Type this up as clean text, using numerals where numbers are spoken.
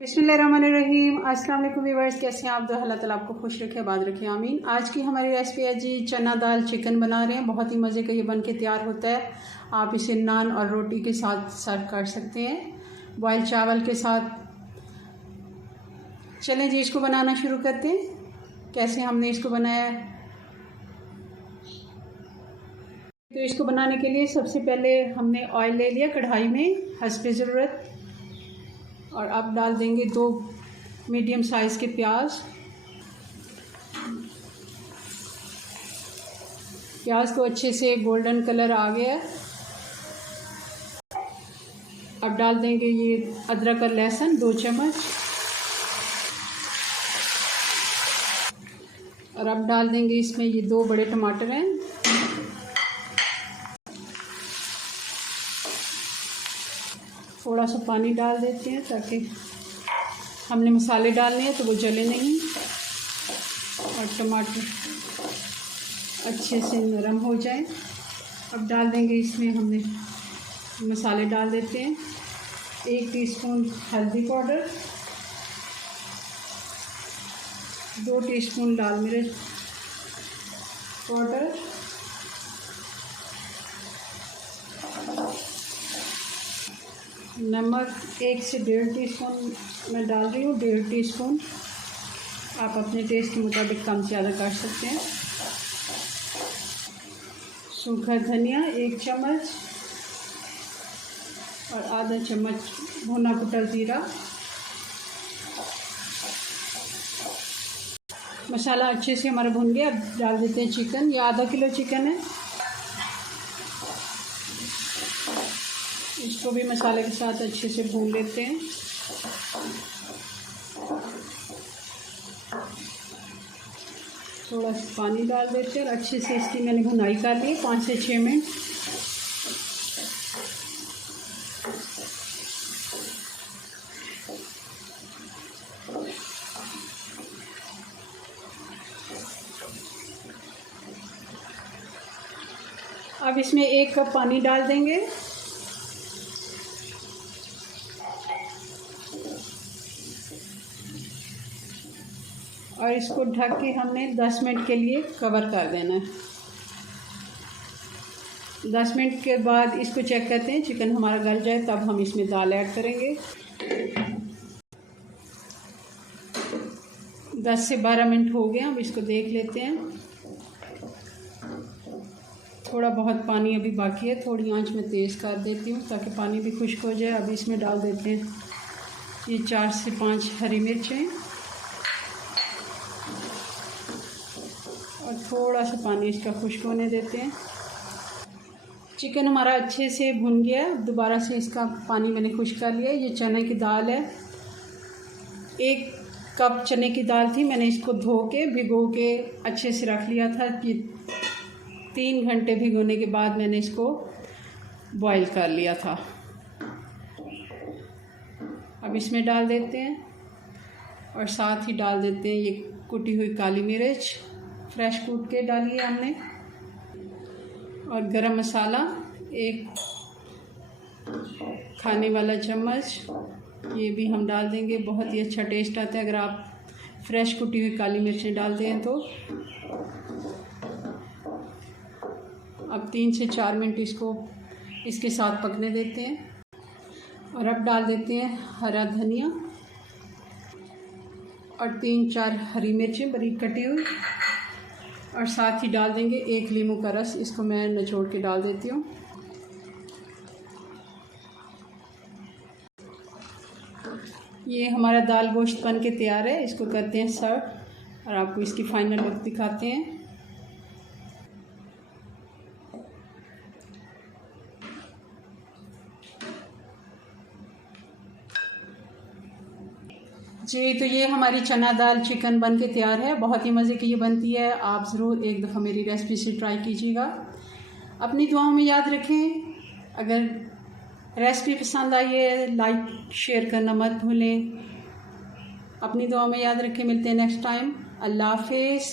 बिस्मिल्लाहिर्रहमानिर्रहीम। अस्सलाम वालेकुम व्यूअर्स, कैसे हैं आप? तो अल्लाह ताला आपको खुश रखे, आबाद रखे, आमीन। आज की हमारी रेसिपी है जी चना दाल चिकन बना रहे हैं। बहुत ही मज़े का ये बन के तैयार होता है। आप इसे नान और रोटी के साथ सर्व कर सकते हैं, बॉयल चावल के साथ। चलें जी इसको बनाना शुरू करते हैं। कैसे हमने इसको बनाया है, तो इसको बनाने के लिए सबसे पहले हमने ऑयल ले लिया कढ़ाई में हस्बे ज़रूरत, और अब डाल देंगे 2 मीडियम साइज़ के प्याज को अच्छे से गोल्डन कलर आ गया है। अब डाल देंगे ये अदरक और लहसुन 2 चम्मच, और अब डाल देंगे इसमें ये 2 बड़े टमाटर हैं। थोड़ा सा पानी डाल देते हैं ताकि हमने मसाले डालने हैं तो वो जले नहीं, और टमाटर अच्छे से नरम हो जाए। अब डाल देंगे इसमें, हमने मसाले डाल देते हैं। 1 टीस्पून हल्दी पाउडर, 2 टीस्पून लाल मिर्च पाउडर, नमक 1 से 1.5 टीस्पून मैं डाल रही हूँ, 1.5 टीस्पून। आप अपने टेस्ट के मुताबिक कम ज़्यादा कर सकते हैं। सूखा धनिया 1 चम्मच, और आधा चम्मच भुना कुटा ज़ीरा। मसाला अच्छे से हमारा भुन गया। अब डाल देते हैं चिकन। ये आधा किलो चिकन है। इसको भी मसाले के साथ अच्छे से भून लेते हैं। थोड़ा सा पानी डाल देते हैं और अच्छे से इसकी मैंने भुनाई कर ली 5 से 6 मिनट। अब इसमें 1 कप पानी डाल देंगे, और इसको ढक के हमने 10 मिनट के लिए कवर कर देना है। 10 मिनट के बाद इसको चेक करते हैं, चिकन हमारा गल जाए तब हम इसमें दाल ऐड करेंगे। 10 से 12 मिनट हो गए। अब इसको देख लेते हैं। थोड़ा बहुत पानी अभी बाकी है, थोड़ी आंच में तेज़ कर देती हूँ ताकि पानी भी खुश्क हो जाए। अब इसमें डाल देते हैं ये 4 से 5 हरी मिर्चें, और थोड़ा सा पानी इसका खुश्क होने देते हैं। चिकन हमारा अच्छे से भुन गया है। दोबारा से इसका पानी मैंने खुश्क कर लिया है। ये चने की दाल है, 1 कप चने की दाल थी। मैंने इसको धो के भिगो के अच्छे से रख लिया था। ये 3 घंटे भिगोने के बाद मैंने इसको बॉईल कर लिया था। अब इसमें डाल देते हैं, और साथ ही डाल देते हैं ये कुटी हुई काली मिर्च, फ्रेश कूट के डाली है हमने, और गरम मसाला 1 खाने वाला चम्मच ये भी हम डाल देंगे। बहुत ही अच्छा टेस्ट आता है अगर आप फ्रेश कुटी हुई काली मिर्चें डालते हैं तो। अब 3 से 4 मिनट इसको इसके साथ पकने देते हैं, और अब डाल देते हैं हरा धनिया, और 3-4 हरी मिर्चें बारीक कटी हुई, और साथ ही डाल देंगे 1 नींबू का रस। इसको मैं निचोड़ के डाल देती हूँ। ये हमारा दाल गोश्त बन के तैयार है। इसको करते हैं सर्व, और आपको इसकी फाइनल लुक दिखाते हैं। जी, तो ये हमारी चना दाल चिकन बन के तैयार है। बहुत ही मज़े की ये बनती है। आप ज़रूर एक दफ़ा मेरी रेसिपी से ट्राई कीजिएगा। अपनी दुआओं में याद रखें। अगर रेसिपी पसंद आई है, लाइक शेयर करना मत भूलें। अपनी दुआओं में याद रखें। मिलते हैं नेक्स्ट टाइम। अल्लाह हाफिज़।